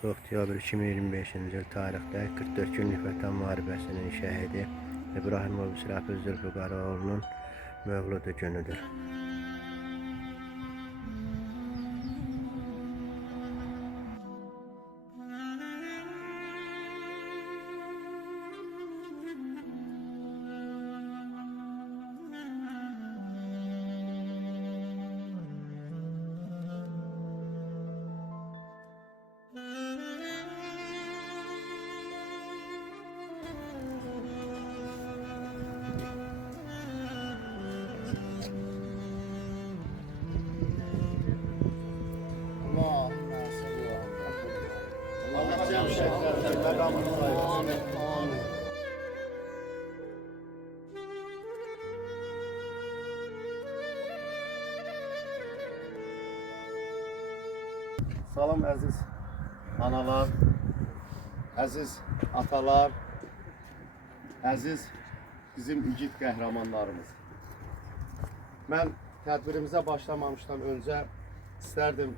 16 oktyabr 2025-ci il tarixdə 44 günlük Vətən müharibəsinin şəhidi İbrahimov İsrafil Zülfüqaroğlu'nun mövludu günüdür. Allah cem şehitlerine mekamını ayırsın. Salam əziz analar, əziz atalar, əziz bizim igid qəhrəmanlarımız. Mən tədbirimizə başlamamışdan öncə istərdim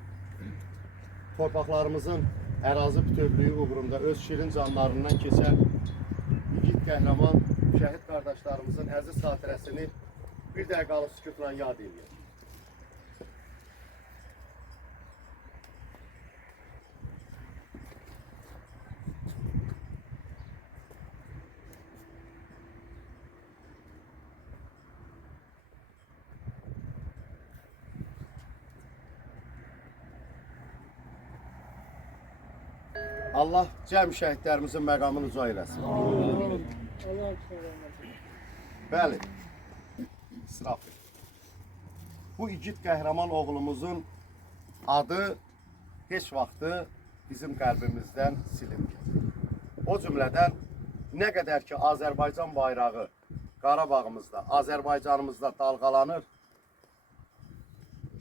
torpaqlarımızın ərazi bütövlüyü uğrunda öz şirin canlarından keçən igid qəhrəman şəhid qardaşlarımızın əziz xatirəsini bir dəqiqəlik sükutla yad edir. Allah cəm şəhidlərimizin məqamını uca eləsin. Bəli, İsrafil. Bu igid qəhrəman oğlumuzun adı heç vaxtı bizim qəlbimizdən silinmir. O cümlədən nə qədər ki Azərbaycan bayrağı Qarabağımızda, Azərbaycanımızda dalğalanır,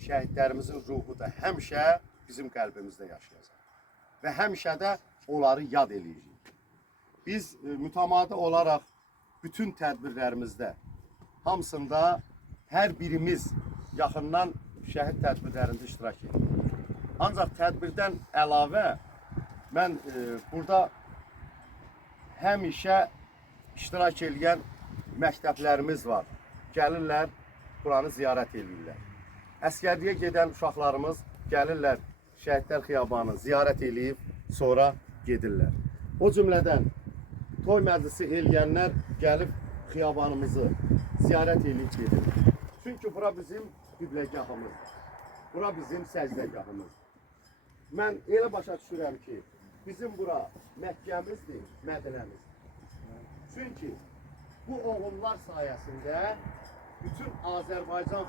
şəhidlərimizin ruhu da həmişə bizim qəlbimizdə yaşayacaq. Və həmişə də onları yad eləyirik. Biz mütəmadi olaraq bütün tədbirlərimizdə, hamısında hər birimiz yaxından şəhid tədbirlərində iştirak edirik. Ancaq tədbirdən əlavə mən burada həmişə iştirak edən məktəblərimiz var. Gəlirlər, buranı ziyarət edirlər. Əskərliyə gedən uşaqlarımız gəlirlər, Şəhidlər Xiyabanı ziyarət edib, sonra gedirlər. O cümlədən toy məclisi eləyənlər gəlib xiyabanımızı ziyarət edib gedir. Çünki bura bizim qibləgahımızdır. Bura bizim səcdəgahımızdır. Mən elə başa düşürəm ki, bizim bura Məkkəmizdir, Mədinəmizdir. Çünki bu oğullar sayəsində bütün Azərbaycan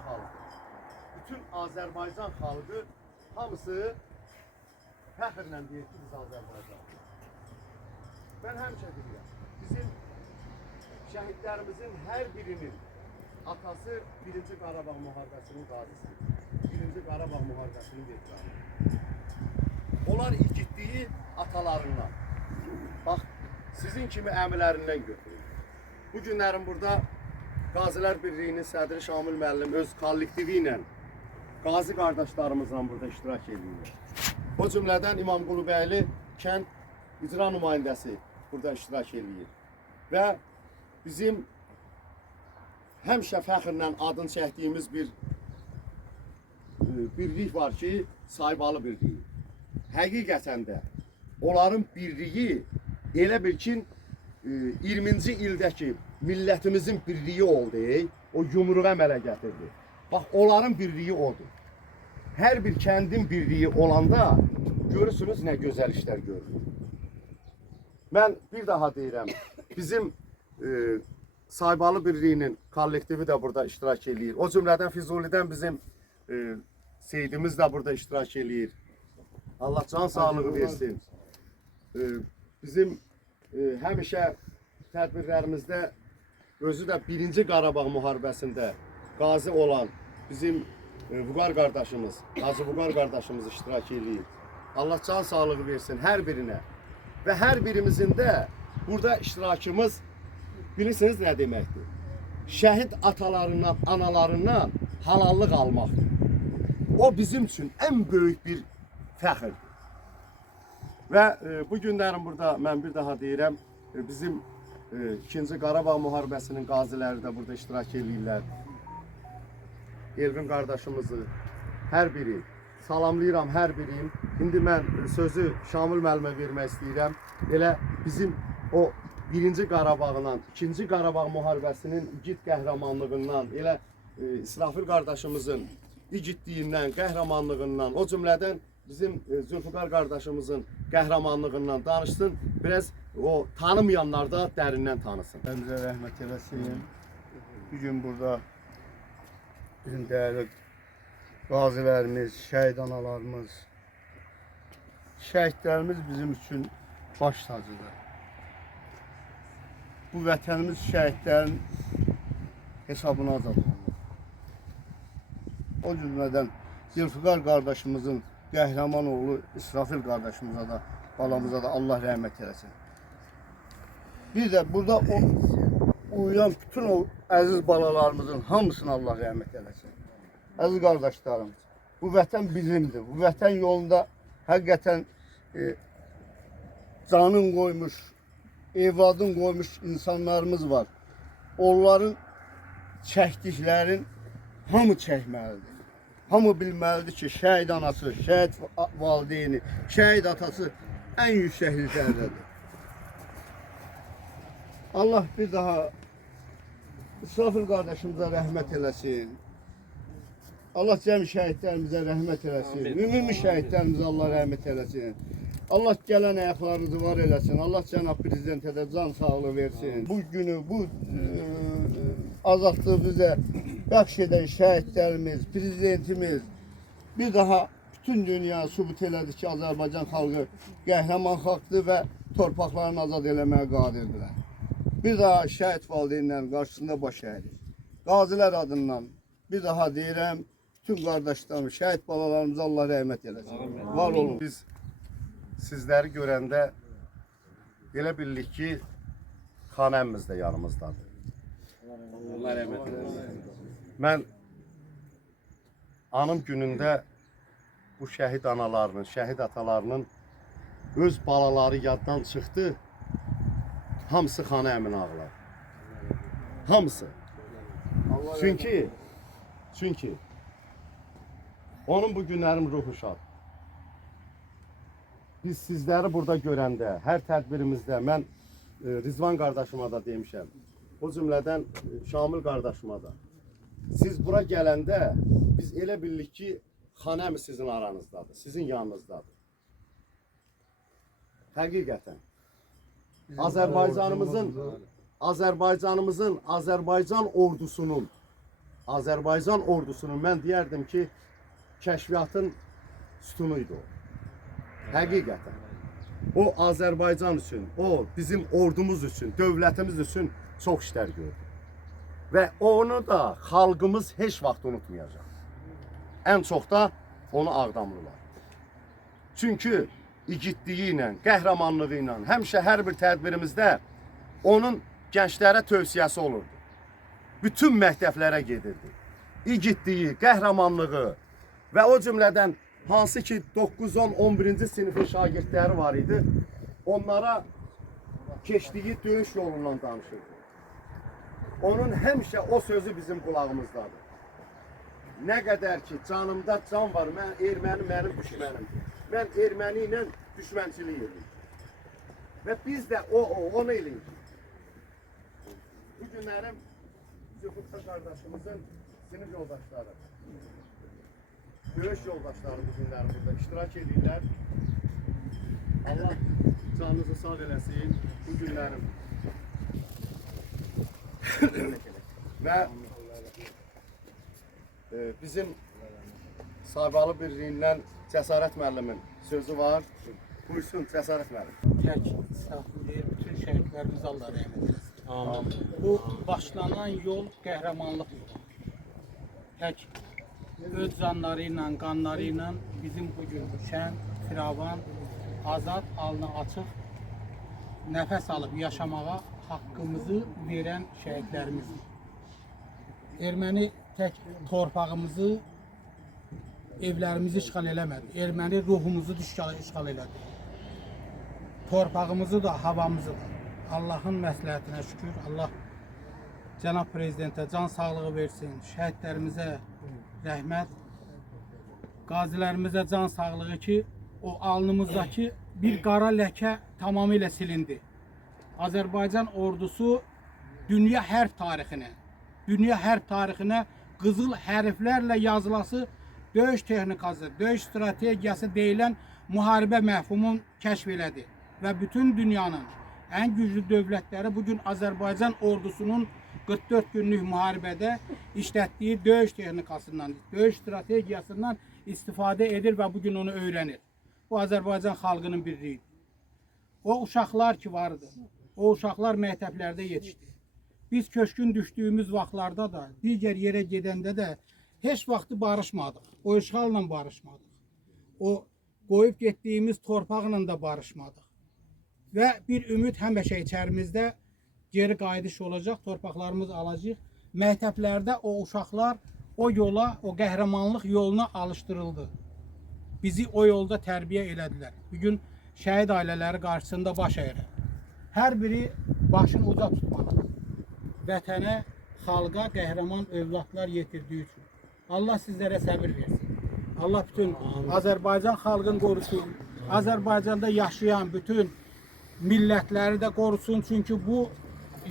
xalqı, hamısı fəxrlə deyir ki, biz Azərbaycanlıyıq. Mən həmişə deyirəm, bizim şəhidlərimizin hər birinin atası 1-ci Qarabağ müharibəsinin qazisidir. 1-ci Qarabağ müharibəsinin veteranı. Onlar igidliyi atalarından, bax, sizin kimi əmilərindən götürür. Bu günlərin burada Qazilər Birliyinin sədri Şamil müəllim öz kollektivi ilə qazi qardaşlarımızla burada iştirak edirlər. O cümlədən İmam Qulubəyli kənd icra nümayəndəsi burada iştirak edir. Və bizim həmişə fəxrlə adını çəkdiyimiz bir birlik var ki, Saybalı birliyi. Həqiqətən də onların birliyi elə bir ki, 20-ci ildəki millətimizin birliyi oldu, o yumruq əmələ gətirdi. Bax, onların birliyi odur. Hər bir kəndin birliyi olanda görürsünüz nə gözəl işlər görülür. Mən bir daha deyirəm, bizim Saybalı birliyinin kollektivi də burada iştirak edir. O cümlədən Füzulidən bizim Seyidimiz də burada iştirak edir. Allah can sağlığı versin. Bizim həmişə tədbirlərimizdə özü də 1-ci Qarabağ müharibəsində qazi olan bizim Vüqar qardaşımız, Hacı Vüqar qardaşımız iştirak edir. Allah can sağlığı versin hər birinə. Və hər birimizin də burada iştirakımız bilirsiniz nə deməkdir? Şəhid atalarından, analarından halallıq almaqdır. O bizim üçün ən böyük bir fəxrdir. Və bu günlərin burada mən bir daha deyirəm, bizim 2-ci Qarabağ müharibəsinin qaziləri də burada iştirak edirlər. Elvin qardaşımızı hər biri salamlayıram, hər biriyim. İndi mən sözü Şamil müəllimə vermək istəyirəm. Elə bizim o 1-ci Qarabağla 2-ci Qarabağ müharibəsinin igid qəhrəmanlığından, elə İsrafil qardaşımızın igidliyindən, qəhrəmanlığından, o cümlədən bizim Zülfüqar qardaşımızın qəhrəmanlığından danışsın. Biraz o tanımayanlar da dərindən tanısın. Bizə rəhmət eləsin. Bugün burada bizim değerli gazilerimiz, şehit analarımız, şehitlerimiz bizim için baş tacıdır. Bu vətənimiz şehitlerin hesabına azad olunur. O cümleden Zülfüqar kardeşimizin qəhrəman oğlu İsrafil kardeşimize de, balamıza da Allah rəhmət eləsin. Bir de burada uyuyan bütün o əziz balalarımızın hamısına Allah rəhmət eləsin. Əziz qardaşlarım, bu vətən bizimdir. Bu vətən yolunda həqiqətən canın qoymuş, evladın qoymuş insanlarımız var. Onların çəkdiklərin hamı çəkməlidir. Hamı bilməlidir ki, şəhid anası, şəhid valideyni, şəhid atası ən yüksəkliklərdədir. Allah bir daha İsrafil kardeşimize rahmet eləsin. Allah cəm şəhidlərimizə rəhmət eləsin. Ümumi şəhidlərimizə Allah rəhmət eləsin. Allah gələn ayaqlarınızı var eləsin. Allah cənab prezidentə də can sağlığı versin. Bu günü, bu azadlığı bizə bəxş edən şəhidlərimiz, prezidentimiz bir daha bütün dünya sübut elədi ki, Azərbaycan xalqı qəhrəman xalqdır və torpaqlarını azad eləməyə qadirdirlər. Bir daha şəhid valideynlərin qarşısında baş əyirik. Qazilər adından bir daha deyirəm, bütün qardaşlarım, şəhid balalarımıza Allah rəhmət eləsin. Var olun. Biz sizləri görəndə elə bildik ki, xanəmiz də yanımızdadır. Allah rəhmət eləsin. Mən anım günündə bu şəhid analarının, şəhid atalarının öz balaları yaddan çıxdı. Hamısı xana əmin ağlar. Hamısı. Çünki onun bu günlərim ruhu şad. Biz sizləri burada görəndə, hər tədbirimizdə mən Rizvan qardaşıma da demişəm. O cümlədən Şamil qardaşıma da. Siz bura gələndə biz elə bildik ki, xanəmi sizin aranızdadır, sizin yanınızdadır. Həqiqətən. Azərbaycan ordusunun mən deyərdim ki, kəşfiyyatın sütunuydu o. Həqiqətən. O Azərbaycan üçün, o bizim ordumuz üçün, dövlətimiz üçün çox işlər gördü. Və onu da xalqımız heç vaxt unutmayacaq. Ən çox da onu Ağdamlılar. Çünki igidliyi ilə, qəhrəmanlığı ilə həmişə hər bir tədbirimizdə onun gənclərə tövsiyəsi olurdu. Bütün məktəblərə gedirdi. İgidliyi, qəhrəmanlığı və o cümlədən hansı ki 9, 10, 11-ci sinifin şagirdləri var idi, onlara keçdiyi döyüş yolundan danışırdı. Onun həmişə o sözü bizim qulağımızdadır. Nə qədər ki canımda can var, erməni mənim düşmənimdir. Mən erməni ilə düşmənçilik edirəm. Və biz də onu eləyirik. Bu günlərim Zülfüqar qardaşımızın sinif yoldaşları, döyüş yoldaşları bu günlər burada iştirak edirlər. Allah canınızı sağ eləsin bu günlərim. Və bizim Saybalı Birliyindən Cəsarət müəllimin sözü var. Buyursun Cəsarət müəllim. Tək istəxdir, bütün şəhidlərimiz Allah rəhmət eləsin. Amin. Bu başlanan yol qəhrəmanlıq yolu. Tək öz canları ilə, qanları ilə bizim bugün şən, firavan, azad, alnı açıq, nəfəs alıb yaşamağa haqqımızı verən şəhidlərimizdir. Erməni tək torpağımızı, evlərimizi işğal eləmədi. Erməni ruhumuzu işğal elədi. torpağımızı da, havamızı da. Allah'ın məsləhətinə şükür. Allah Cənab Prezidentə can sağlığı versin. Şəhidlərimizə rəhmət. Qazilərimizə can sağlığı ki, o alnımızdakı bir qara ləkə tamamilə silindi. Azərbaycan ordusu dünya hərb tarixinə qızıl hərflərlə yazılası döyüş texnikası, döyüş strategiyası deyilən müharibə məfhumunu kəşf elədi. Və bütün dünyanın ən güclü dövlətləri bugün Azərbaycan ordusunun 44 günlük müharibədə işlətdiyi döyüş texnikasından, döyüş strategiyasından istifadə edir və bugün onu öyrənir. Bu Azərbaycan xalqının birliyidir. O uşaqlar ki vardı, o uşaqlar məktəblərdə yetişdi. Biz köşkün düşdüyümüz vaxtlarda da, digər yerə gedəndə də heç vaxtı barışmadıq. O işğalla barışmadıq. O qoyub getdiyimiz torpaqla da barışmadıq. Və bir ümid həmişə içərimizdə geri qayıdış olacaq, torpaqlarımız alacaq. Məktəblərdə o uşaqlar o yola, o qəhrəmanlıq yoluna alışdırıldı. Bizi o yolda tərbiyə elədilər. Bugün şəhid ailələri qarşısında baş əyir. Hər biri başını uca tutmalı. Vətənə, xalqa qəhrəman övladlar yetirdiyi üçün. Allah sizlərə səbir versin. Allah bütün Azərbaycan xalqını qorusun. Azərbaycanda yaşayan bütün millətləri də qorusun. Çünki bu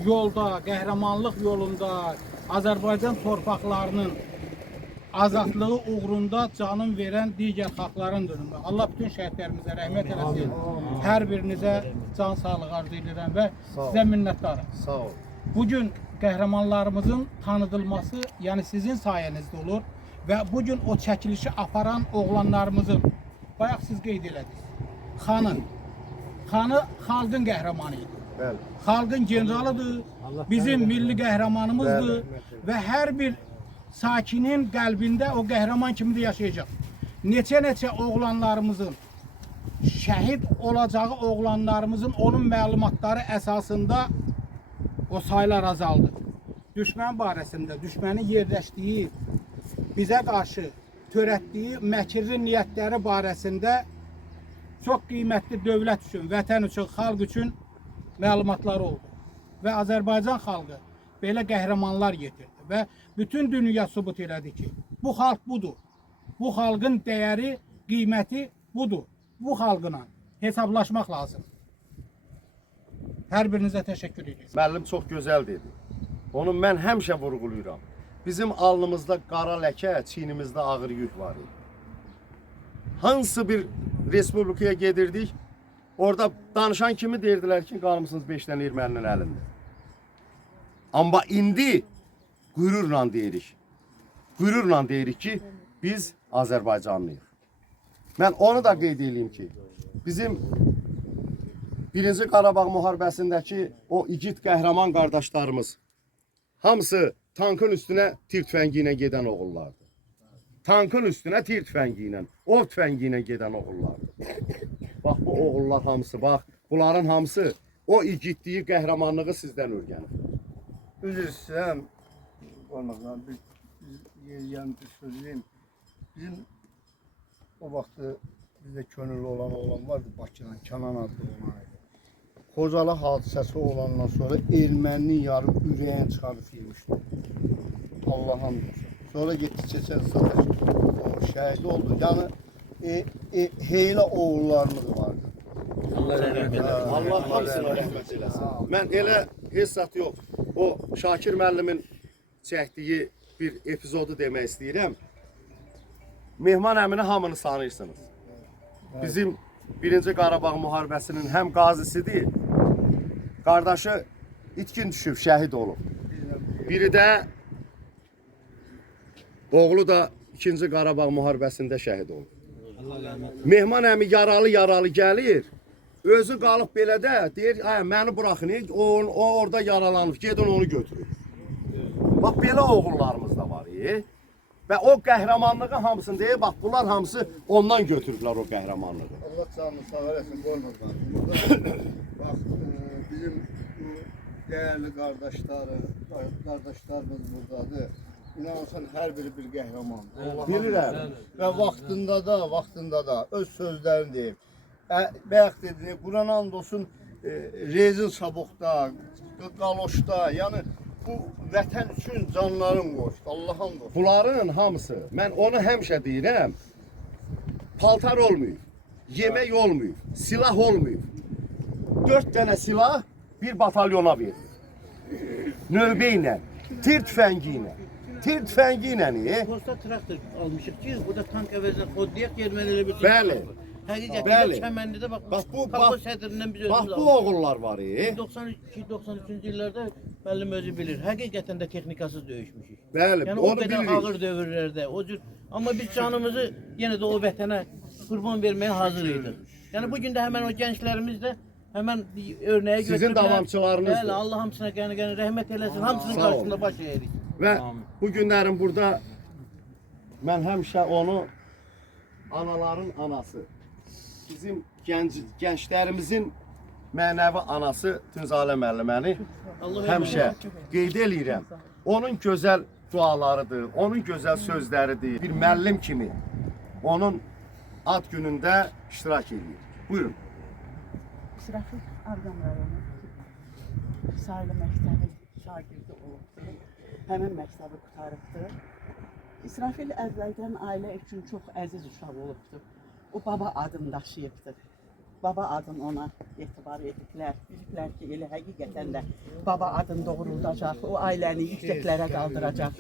yolda, qəhrəmanlıq yolunda Azərbaycan torpaqlarının azadlığı uğrunda canım verən digər xalqlarındır. Allah bütün şəhidlərimizə rəhmət eləsin. Hər birinizə can sağlığı arzu edirəm və sizə minnətdarım. Sağ ol. Bugün qəhrəmanlarımızın tanıdılması, yəni sizin sayənizdə olur və bugün o çəkilişi aparan oğlanlarımızın, bayaq siz qeyd elədiniz, Xanı xalqın qəhrəmanı idi. Bəli. Xalqın generalıdır, bizim milli qəhrəmanımızdır və hər bir sakinin qəlbində o qəhrəman kimi də yaşayacaq. Neçə oğlanlarımızın, şəhid olacağı oğlanlarımızın onun məlumatları əsasında o saylar azaldı. Düşmən barəsində, düşmənin yerləşdiyi, bizə qarşı törətdiyi məkirli niyyətləri barəsində çox qiymətli dövlət üçün, vətən üçün, xalq üçün məlumatlar oldu. Və Azərbaycan xalqı belə qəhrəmanlar yetirdi və bütün dünya sübut elədi ki, bu xalq budur. Bu xalqın dəyəri, qiyməti budur. Bu xalqla hesablaşmaq lazım. Hər birinizə təşəkkür edirəm. Müəllim çox gözəl dedi. Onu mən həmişə vurğulayıram. Bizim alnımızda qara ləkə, çiynimizdə ağır yük var idi. Hansı bir respublikaya gedirdik, orada danışan kimi deyirdilər ki, qalmışsınız 5 dənə erməninin əlində. Amma indi qürurla deyirik. Qürurla deyirik ki, biz Azərbaycanlıyıq. Mən onu da qeyd edeyim ki, bizim 1-ci Qarabağ müharibəsindəki o igid qəhrəman qardaşlarımız hamısı tankın üstünə tir tüfəngi ilə gedən oğullardır. Tankın üstünə tir tüfəngi ilə, ov tüfəngi ilə gedən oğullardır. Bax bu oğullar hamısı, bax bunların hamısı o igidliyi, qəhrəmanlığı sizdən öyrənir. Üzr istəyirəm, olmaqdan bir söyleyeyim. Bizim o vaxtı bizdə könüllü olan oğlan vardı, Bakıdan, Kənan adlı oğlan idi. Xocalı hadisəsi olandan sonra erməninin yarım ürəyin çıxarıb yemişdi. Allah'ım olsun. Sonra getdi Çeçen savaşı, şəhid oldu. Yəni heylə oğullarımız vardı. Allah hamısına rəhmət eləsin. Mən elə hesat yox, o Şakir müəllimin çəkdiyi bir epizodu demək istəyirəm. Mehman əmini hamını sanırsınız. Bizim 1-ci Qarabağ müharibəsinin həm qazisidir, qardaşı itkin düşüb, şəhid olub. Biri də, oğlu da 2-ci Qarabağ müharibəsində şəhid olub. Mehman əmi yaralı gəlir, özü qalıb belə də, deyir, məni buraxın, o orada yaralanıb, gedin onu götürün. Bax, belə oğullarımız da var. Və o qəhrəmanlığı hamısını deyir, bax, bunlar hamısı ondan götürürlər o qəhrəmanlığı. Allah canını sağ eləsin, qoymazlar. Bax, bizim bu dəyərli qardaşlarımız buradadır. İnanırsan, hər biri bir qəhrəmandır. Bilirəm. Və vaxtında da öz sözlərini deyib. bayaq dediniz, Quran and olsun rezin sabokda, qaloşda, yəni bu vətən üçün canların qoşdu, Allah'a and olsun. Bunların hamısı, mən onu həmişə deyirəm, paltar olmuyor, yemək olmuyor, silah olmuyor. 4 dənə silah bir batalyona verilir. Növbə ilə, tir tüfəngi ilə. Tir tüfəngi ilə, Posta traktör almışıq ki, burada tank əvəzinə kodlayak yerməli bir Bəli. Həqiqətən Bəli. Çəmənlidə bax, Bax bu, Papa bax, sədrindən biz bax özümüz bu oğullar var. 92-93-cü illərdə müəllim özü bilir. Həqiqətən də texnikasız döyüşmüşük. Bəli, Yəni o onu qədər bilirik. ağır dövrlərdə, o cür. Amma biz canımızı yenə də o vətənə qurban verməyə hazır idik. Yəni bu gün də həmən o gənclərimiz də həmən bir örnəyə Sizin götürüblər. davamçılarınızdır. Bəli, Allah hamısına qəni rəhmət eləsin. Hamısının Sağ olun. qarşısında baş əyirik. Və bu günlərin burada mən həmişə onu anaların anası, bizim gənclərimizin mənəvi anası Tünzalə müəlliməni Allah həmişə qeyd eləyirəm. Onun gözəl dualarıdır, onun gözəl sözləridir. Bir müəllim kimi onun ad günündə iştirak edir. Buyurun. İsrafil Ağdam rayonu Sayılı məktəbi şagirdi olubdur. Həmin məktəbi qutarıbdır. İsrafil əvvəldən ailə üçün çox əziz uşaq olubdur. O baba adını daşıyıbdır. Baba adını ona etibar ediblər. Biliblər ki, elə həqiqətən də baba adını doğruldacaq, o ailəni yüksəklərə qaldıracaq.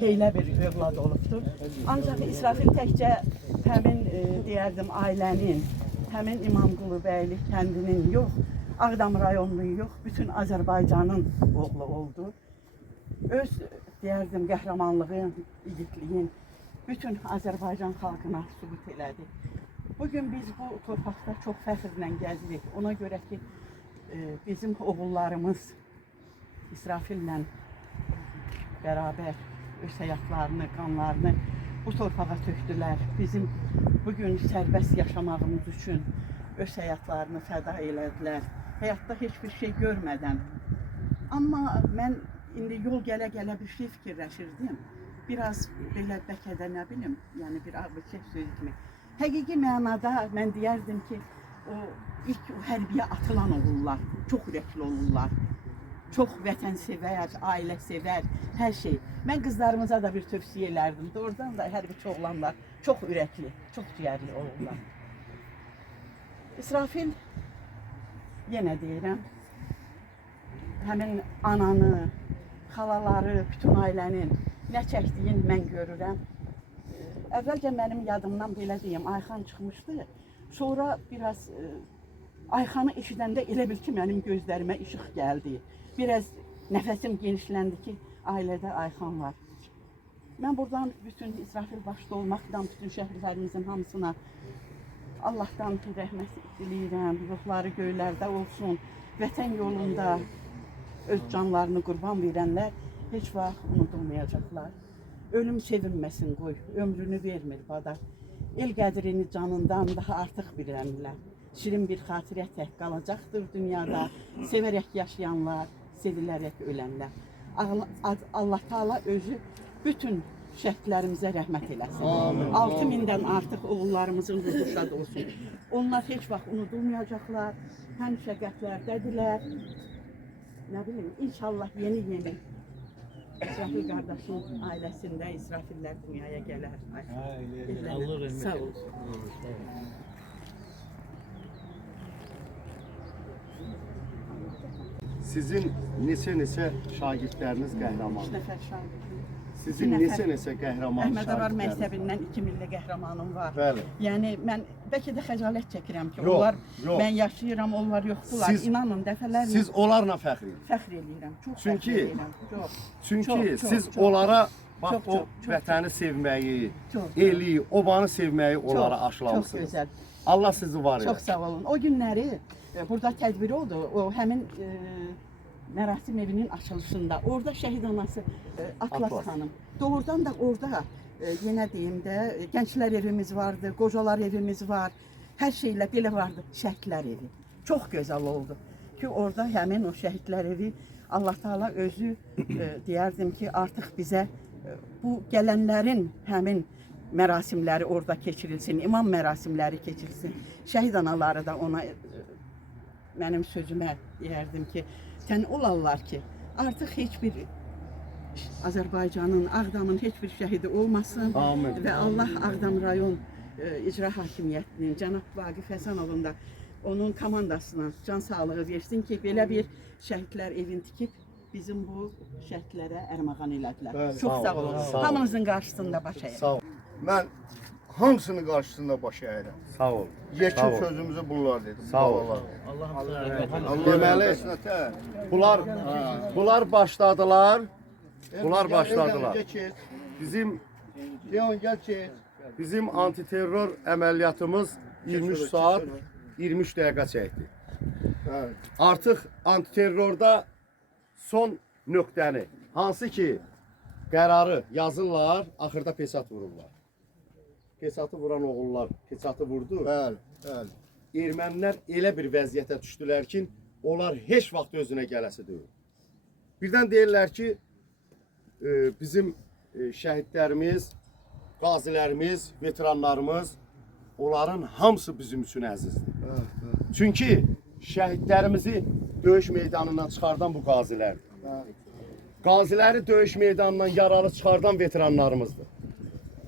Heylə bir övlad olubdur. Ancaq İsrafil təkcə həmin deyərdim ailənin, həmin İmamqulu bəyli kəndinin yox, Ağdam rayonunun yox, bütün Azərbaycanın oğlu oldu. Öz deyərdim qəhrəmanlığın, igidliyin bütün Azərbaycan xalqına sübut elədi. Bugün biz bu torpaqda çox fəxrlə gəzirik. Ona görə ki, bizim oğullarımız İsrafillə bərabər öz həyatlarını, qanlarını bu torpağa tökdülər. Bizim bugün sərbəst yaşamağımız üçün öz həyatlarını fəda elədilər. Həyatda heç bir şey görmədən. Amma mən indi yol gələ-gələ bir şey fikirləşirdim. Biraz belə bəlkə də nə bilim, yəni bir ağbıçək söz kimi. Həqiqi mənada mən deyərdim ki, o ilk hərbiyə atılan oğullar, çox ürəkli olurlar. Çox vətənsevər, ailəsivər, hər şey. Mən qızlarımıza da bir tövsiyə elərdim. Doğrudan da hərbiçi oğlanlar çox ürəkli, çox ciyərli olurlar. İsrafil, yenə deyirəm, həmin ananı, xalaları, bütün ailənin nə çəkdiyin mən görürəm. Əvvəlcə mənim yadımdan belə deyim, Ayxan çıxmışdı. Sonra biraz Ayxanı eşidəndə elə bil ki, mənim gözlərimə işıq gəldi. Biraz nəfəsim genişləndi ki, ailədə Ayxan var. Mən buradan bütün İsrafil başda olmaqdan, bütün şəhərlərimizin hamısına Allahdan rəhmət diləyirəm. Ruhları göylərdə olsun. Vətən yolunda öz canlarını qurban verənlər heç vaxt unudulmayacaqlar. Ölüm sevinməsin qoy, ömrünü vermir badar. El qədrini canından daha artıq bilənlər. Şirin bir xatirə tək qalacaqdır dünyada. Sevərək yaşayanlar, sevilərək ölənlər. Allah Taala özü bütün şəhidlərimizə rəhmət eləsin. 6000-dən artıq oğullarımızın ruhu şad olsun. Onlar heç vaxt unudulmayacaqlar. Həmişə qəlblərdədirlər. Nə bilim, inşallah yeni İsrafil qardaşın ailəsində İsrafillər dünyaya gələr. Allah rəhmət Sağ ol. Sizin neçə şagirdləriniz qəhrəman? 3 nəfər şagirdim. Sizin İki nəfər. neçə qəhrəman Əhmədabad şagirdləriniz? məktəbindən 2 milli qəhrəmanım var. Bəli. Yəni mən bəlkə də xəcalət çəkirəm ki, Yox, onlar yox. mən yaşayıram, onlar yoxdular. Siz- İnanın dəfələrlə Siz onlarla fəxr edin. fəxr edirəm. Çox Çünki- fəxr edirəm. Çox. Çünki Çox, siz çox, onlara bax Çox, o çox, çox, vətəni sevməyi, Çox. eli, obanı sevməyi onlara Çox aşılamısınız. gözəl. Allah sizi var Çox eləsin. sağ olun. O günləri burada tədbir oldu. O həmin mərasim evinin açılışında. Orada şəhid anası Atlas Atlas. xanım. Doğrudan da orada yenə deyim də gənclər evimiz vardı, qocalar evimiz var. Hər şeylə belə vardı. Şəhidlər evi. Çox gözəl oldu ki, orada həmin o şəhidlər evi Allah Taala özü deyərdim ki, artıq bizə bu gələnlərin həmin mərasimləri orada keçirilsin, imam mərasimləri keçirilsin. Şəhid anaları da ona mənim sözümə deyərdim ki, sən olarlar ki, artıq heç bir Azərbaycanın, Ağdamın heç bir şəhidi olmasın. Amin. Və Allah Ağdam rayon icra hakimiyyətinin, cənab Vaqif Həsənovun da onun komandasına can sağlığı versin ki, belə bir şəhidlər evini tikib bizim bu şəhidlərə ərmağan elədilər. Çox sağ olun. Hamınızın qarşısında baş əyirəm. Sağ ol. Mən hamısının qarşısında baş əyirəm. Sağ ol. Yekun sözümüzü bunlar dedim. Sağ ol. Allah'ım sana rəhmət eləsin. Allah Deməli, rəhmət bunlar başladılar. Bunlar başladılar. Geç. Bizim Leon gel ki. Bizim antiterror əməliyyatımız 23 saat 23 dəqiqə çəkdi. Bəli. Artıq antiterrorda son nöqtəni, hansı ki qərarı yazırlar, axırda pesat vururlar. Pesatı vuran oğullar pesatı vurdu. Bəli, bəli. Ermənilər elə bir vəziyyətə düşdülər ki, onlar heç vaxt özünə gələsi deyil. Birdən deyirlər ki, bizim şəhidlərimiz, qazilərimiz, veteranlarımız, onların hamısı bizim üçün əzizdir. Çünki şəhidlərimizi döyüş meydanından çıxardan bu qazilərdir. Qaziləri döyüş meydanından yaralı çıxardan veteranlarımızdır.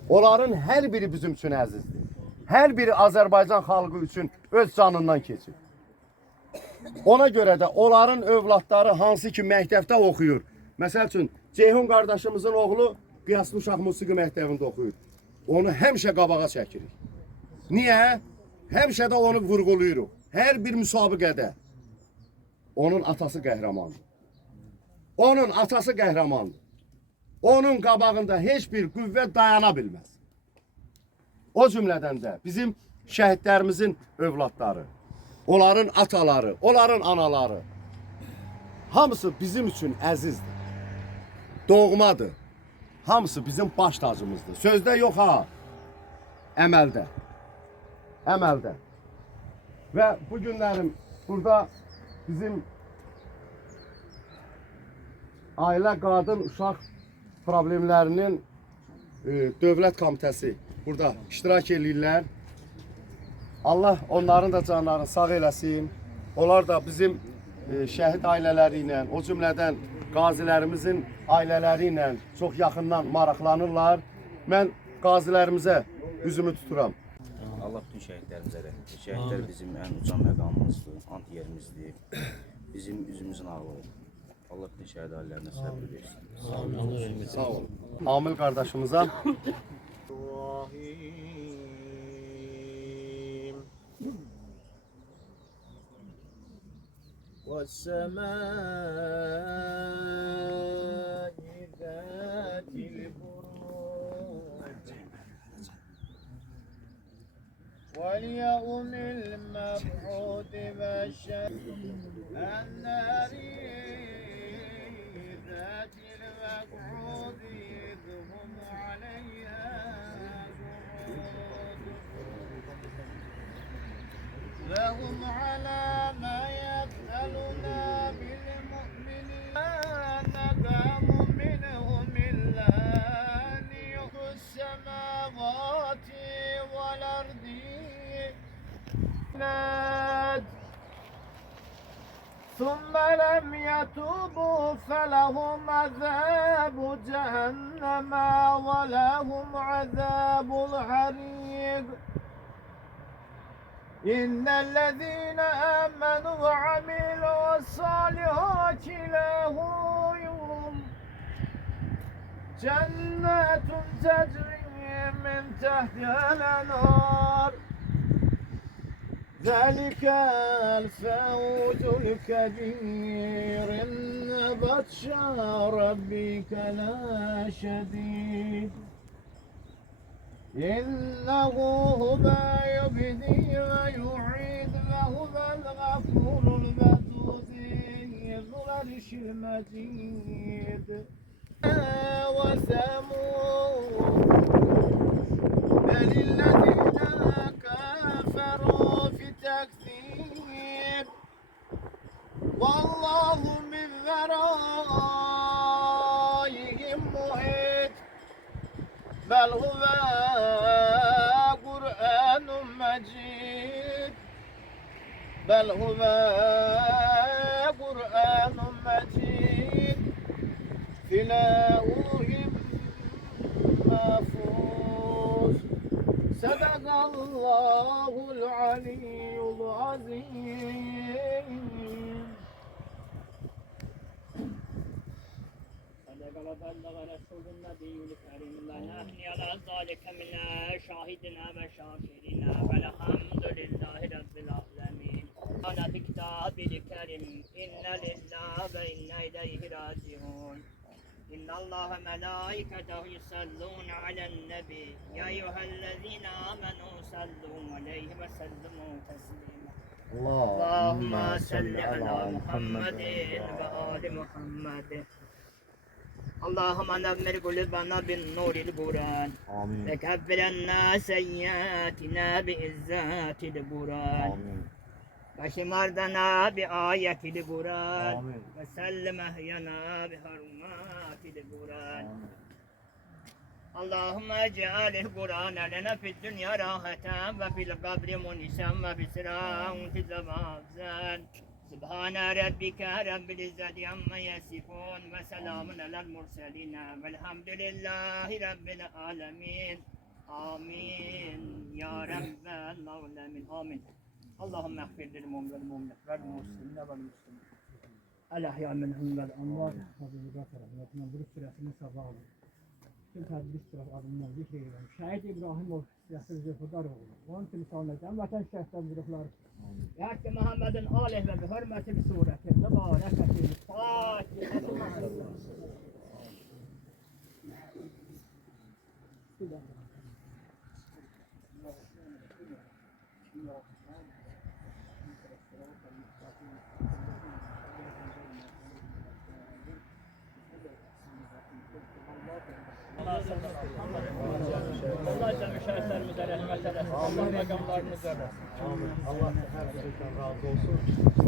Onların hər biri bizim üçün əzizdir. Hər biri Azərbaycan xalqı üçün öz canından keçir. Ona görə də onların övladları hansı ki məktəbdə oxuyur. Məsəl üçün Ceyhun qardaşımızın oğlu Qiyaslı Uşaq Musiqi Məktəbində oxuyur. Onu həmişə qabağa çəkirik. Niyə? Həmişə də onu vurğuluyuruq. Hər bir müsabiqədə onun atası qəhrəmandır. Onun atası qəhrəmandır. Onun qabağında heç bir qüvvə dayana bilməz. O cümlədən də bizim şəhidlərimizin övladları, onların ataları, onların anaları hamısı bizim üçün əzizdir. Doğmadır. Hamısı bizim baş tacımızdır. Sözdə yox ha, əməldə. Əməldə. Və bu günlərim burada bizim ailə, qadın, uşaq problemlərinin dövlət komitəsi burada iştirak edirlər. Allah onların da canlarını sağ eləsin. Onlar da bizim şəhid ailələri ilə, o cümlədən qazilərimizin ailələri ilə çox yaxından maraqlanırlar. Mən qazilərimizə üzümü tuturam. Allah bütün şəhidlərimizə rəhmət etsin. Şəhidlər bizim ən uca məqamımızdır, ant yerimizdir. Bizim üzümüzün ağlıdır. Allah bütün şəhid ailələrinə səbr versin. Sağ olun. Amil qardaşımıza والسماء ذات البروج واليوم المبعوث النار ذات المبعوث إذ هم عليها لهم على ما يفعلون بالمؤمنين نقام منهم إلا أن يخوا السماوات والأرض ثم لم يتوبوا فلهم عذاب جهنم ولهم عذاب الحريق إن الذين آمنوا وعملوا الصالحات لهم جنات تجري من تحتها الأنهار ذلك الفوز الكبير إن بطش ربك لا شديد إنه هو يبدي ويعيد وهو الغفور الودود ذو العرش المجيد وثمود بل الذين كفروا في تكذيب والله من ورائهم محيط بل هو قرآن مجيد بل هو قرآن مجيد في لوح محفوظ صدق الله العلي العظيم صدق وبلغ رسول النبي الكريم ونحن على ذلك من شاهدنا وشاكرنا والحمد لله رب العالمين. أنا في كتاب الكريم إن لله وإنا إليه راجعون. إن الله ملائكته يصلون على النبي يا أيها الذين آمنوا صلوا عليه وسلموا تسليما. اللهم صل على محمد وآل محمد. اللهم نور قلوبنا بالنور القرآن وكفر عنا سيئاتنا بعزات القرآن وشمردنا بآية القرآن وسلم أحيانا بحرمات القرآن. اللهم اجعل القرآن لنا في الدنيا راحة وفي القبر منيسا وبسرا وانتظام. سبحان ربك رب العزة عما يصفون وسلام على المرسلين والحمد لله رب العالمين. آمين يا رب العالمين آمين. اللهم اغفر للمؤمنين والمؤمنات والمسلمين والمسلمين الأحياء منهم والأموات. Şəhid İbrahimov Yasir Zülfüqaroğlu, onun timsalından vətən şəhidlərin ruhları. Həqqi Muhammedin aleyh və bi hörməti bi surətində barəkəti. Allah cəmi şəhidlərimizə rəhmət eləsin. Allah məqamlarımızı eləsin. Allah her şeyden razı olsun.